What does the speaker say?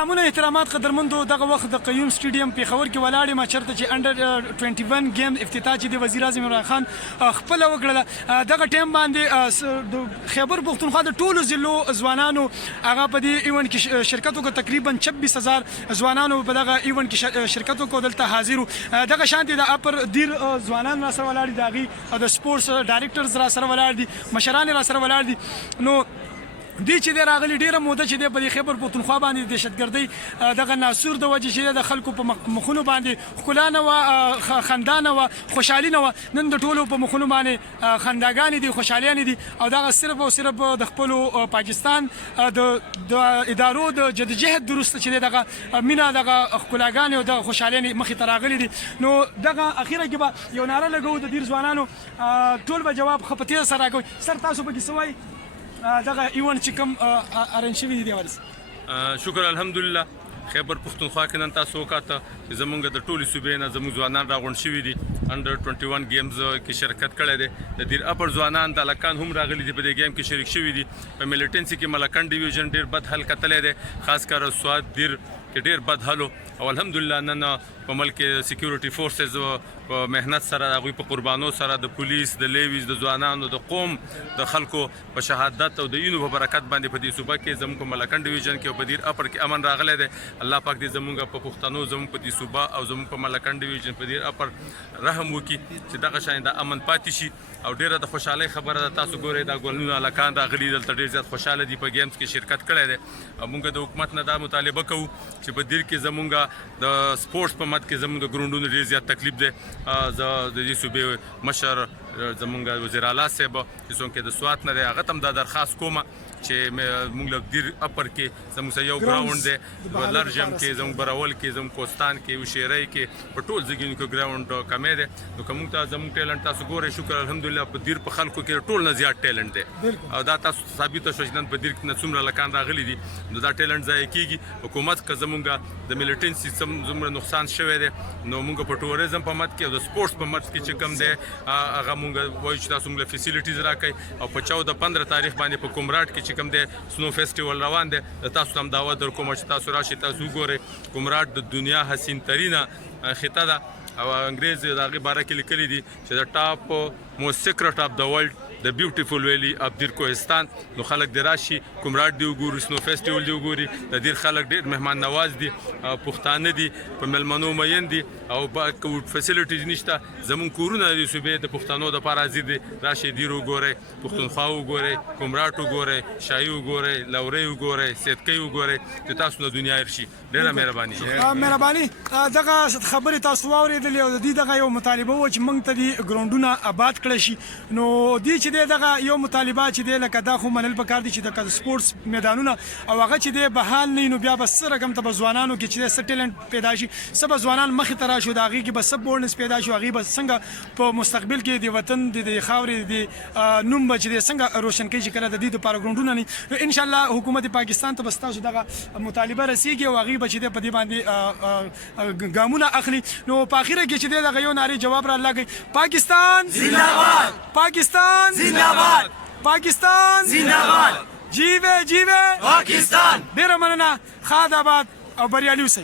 همونه احترامات قدرمندو دغه وخت د قیوم سټیډیم پیښور کې ولاړ یم چېرته چې انډر 21 گیم افتتاح چې د وزیر اعظم عمران خان خپله وکړله. دغه ټایم باندې د خیبر پښتونخوا د ټولو ضلعو ځوانانو هغه په دې ایونټ کې شرکت وکړ. تقریبا 26,000 ځوانانو په دغه ایونټ کې شرکت وکړ. دلته حاضر وو. دغه شانتې د اپر دیر ځوانان را سره ولاړ دي، د هغې د سپورټس ډایرکټرز را سره ولاړ دي، مشران را سره ولاړ دي. نو دی چې دی راغلي ډېره موده چې دی په دې خیبر پښتونخوا باندې د دهشتګردۍ دغه ناسور د وجې چې د خلکو په مخونو باندې ښکلا نه وه، خندا نه وه، خوشحالي نه وه. نن د ټولو په مخونو باندې خنداګانې دي، خوشحالیانې دي، او دغه صرف او صرف د خپلو پاکستان د ادارو د جدوجهد وروسته چې دی دغه مینه، دغه ښکلاګانې او دغه خوشحالیانې مخې ته راغلي دي. نو دغه اخیره کې به یو ناره لګوو د دیر ځوانانو، ټول به جواب ښه په تیزه سره راکوي. سر تاسو پکې څه وایي دغه ایونټ چې کوم ارنج شوي دي دې؟ شکر الحمدلله. خیبر پښتونخوا کې نن تاسو وکاته چې زمونږ د ټولې صوبې نه زموږ ځوانان راغونډ شوي دي. انډر 21 گیمز کې شرکت کړی دی. د دیر اپر ځوانان د هلکان هم راغلي دي، په دې گیم کې شریک شوي دي. په ملیټنسي کې ملکن ډیویژن ډېر بد حل کتلی دی، خاص کر سواد دیر کې ډېر بد حل و. او الحمدلله نن په ملک کې سیکیورټي فورسز په محنت سره، د هغوی په قربانو سره، د پولیس، د لیویز، د ځوانانو، د قوم، د خلکو په شهادت او د اینو په برکت باندې په دې صوبه کې زموږ په ملکن ډیویژن کې او په دیر اپر کې امن راغلی دی. الله پاک دې زموږ په پښتنو، زموږ په دې صوبه او زموږ په ملکن ډیویژن په دیر اپر رحم وکړي چې دغه شان د امن پاتې شي. او ډېره د خوشحالۍ خبره ده، تاسو ګورئ دا ګلونه هلکان راغلي دلته ډېر زیات خوشحاله دي، په گیمز کې شرکت کړی دی. موږ د حکومت نه دا مطالبه کوو چې په دیر کې زموږ د سپورټس په مد کې زموږ د ګراونډونو ډېر زیات تکلیف دی. زه د دې صوبې مشر زموږ وزیر اعلی صاحب چې څوک د سوات نه دی، هغه ته هم دا درخواست کومه چې موږ له دیر اپر کې زموږ سره یو ګراونډ دی، لرجم کې زموږ برول کې زموږ کوستان کې وشیری کې په ټول ځایونو کې ګراونډ کمی دی. نو که موږ ته زموږ ټیلنټ تاسو ګورئ، شکر الحمدلله په دیر په خلکو کې ټول نه زیات ټیلنټ دی. او دا تاسو ثابته شوه چې نن په دیر کې نه څومره هلکان راغلي دي. نو دا ټیلنټ ضایع کېږي. حکومت که زموږ د ملیټنسي څومره نقصان شوی دی، نو موږ په ټوریزم په مد کې او د سپورټس په مد کې چې کوم دی هغه موږ وایو چې تاسو موږ له فیسیلیټیز راکړئ. او په 14-15 تاریخ باندې په کمراټ کې چې کوم دی سنو فیسټیول روان دی، تاسو ته هم دعوت در کومه چې تاسو راشئ، تاسو وګورئ. کمراټ د دنیا حسین ترینه خطه ده، او انګریز د هغې باره کې لیکلي دي چې د ټاپ موست سیکرټ اف د ورلډ د بیوټیفل ویلی اف دیر کوهستان. نو خلک دې راشي، کمراټ دی وګوري، سنو فیسټیول دی وګوري. د دیر خلک ډېر مهمان نواز دي، پښتانه دي، په میلمنو مین دي، او فیسیلیټیز نشته. زموږ کورونه د صوبې د پښتنو دپاره حاضر دي. راشئ دیر وګورئ، پښتونخوا وګورئ، کمراټ وګورئ، شاهي وګورئ، لورۍ وګورئ، سیدکۍ وګورئ، چې تاسو نه دنیا هېر شي. ډېره مهرباني. مهرباني. دغه خبرې تاسو واورېدلې، او د دې دغه یو مطالبه وه چې موږ ته دې ګراونډونه آباد کړی شي. نو دې چې دی دغه یو مطالبه چې دی لکه دا خو منل پکار دي چې د سپورټس میدانونه او هغه چې دی بحال نه وي، نو بیا به څه رقم ته به ځوانانو کې چې دی څه ټیلنټ پیدا شي، څه به ځوانان مخې ته راشي، د هغې کې به څه بورنس پیدا شي، هغې به څنګه په مستقبل کې د وطن د خاورې د نوم به چې دی څنګه روشن کوي چې کله د دې دپاره ګراونډونه نه وي. نو انشاءالله حکومت پاکستان ته به ستاسو دغه مطالبه رسیږي، او هغې به چې دی په دې باندې ګامونه اخلي. نو په اخره کې چې دی دغه یو نارې جواب را الله کوي: پاکستان زنده‌باد، پاکستان زنده‌باد، پاکستان زنده‌باد، جیوه جیوه پاکستان. ډېره مننه، ښاد آباد او بریالي اوسئ.